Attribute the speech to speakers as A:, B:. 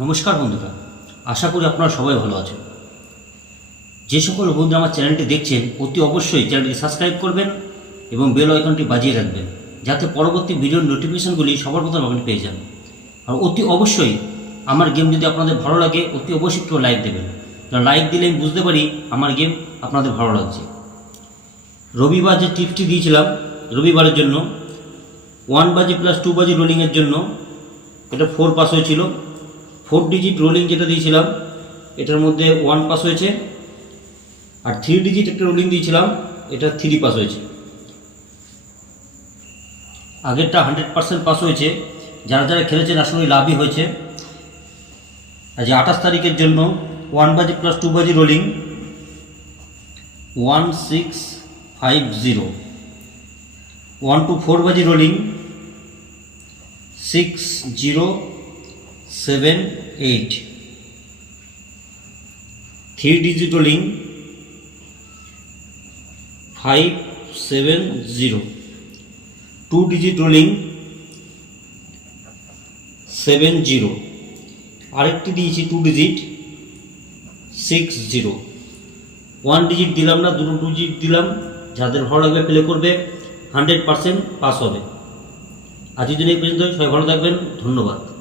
A: নমস্কার বন্ধুরা, আশা করি আপনারা সবাই ভালো আছেন। যে সকল বন্ধু আমার চ্যানেলটি দেখছেন, অতি অবশ্যই চ্যানেলটি সাবস্ক্রাইব করবেন এবং বেল আইকনটি বাজিয়ে রাখবেন, যাতে পরবর্তী ভিডিওর নোটিফিকেশনগুলি সবার প্রথমে আপনি পেয়ে যান। আর অতি অবশ্যই আমার গেম যদি আপনাদের ভালো লাগে, অতি অবশ্যই কেউ লাইক দেবেন। কারণ লাইক দিলে আমি বুঝতে পারি আমার গেম আপনাদের ভালো লাগছে। রবিবার যে টিপসটি দিয়েছিলাম, রবিবারের জন্য ওয়ান বাজি প্লাস টু বাজি রোলিংয়ের জন্য, এটা ফোর পাস হয়েছিল। ফোর ডিজিট রোলিং যেটা দিয়েছিলাম, এটার মধ্যে ওয়ান পাস হয়েছে, আর থ্রি ডিজিট একটা রোলিং দিয়েছিলাম, এটা থ্রি পাস হয়েছে। আগেরটা হান্ড্রেড পার্সেন্ট পাস হয়েছে, যারা যারা খেলেছেন আসলে লাভই হয়েছে। আজ আঠাশ তারিখের জন্য ওয়ান বাজি প্লাস টু বাজি rolling one six five zero one two four বাজি rolling six zero seven, eight. Three digit rolling five, seven, zero. Two digit rolling seven, zero. আরেকটি দিয়েছি two digit. Six, zero. One digit দিলাম না, দুটো digit দিলাম। যাদের ভালো লাগবে প্লে করবে, হান্ড্রেড পারসেন্ট পাস হবে। আজকের জন্য এই পর্যন্ত সবাই ভালো থাকবেন। ধন্যবাদ।